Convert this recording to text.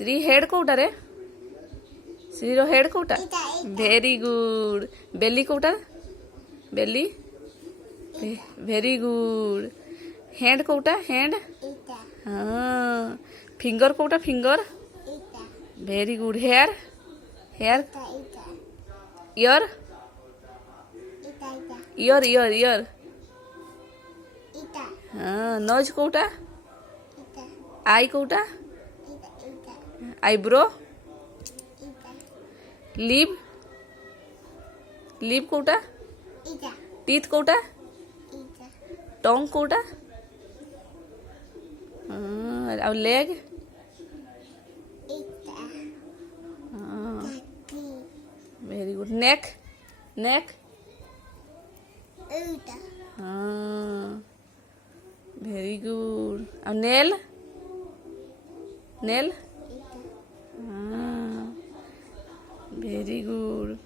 Shri head କୋଉଟାରେ? ଶ୍ରୀର head କୋଉଟା? Very good. ବେଲି କୋଉଟା? Belly very good. ହ୍ୟାଣ୍ଡ କୋଉଟା? ହ୍ୟାଣ୍ଡ ହଁ। ଫିଙ୍ଗର କୋଉଟା? Finger very good. Hair hair ear ear ear ear ହଁ। ନୋଜ କୋଉଟା? आई कोटा? आईब्रो लिप लिप कोटा? टीथ कोटा? टंग कोटा? आ leg very good. Neck neck हाँ वेरी गुड। आ नेल नेल हाँ वेरी गुड।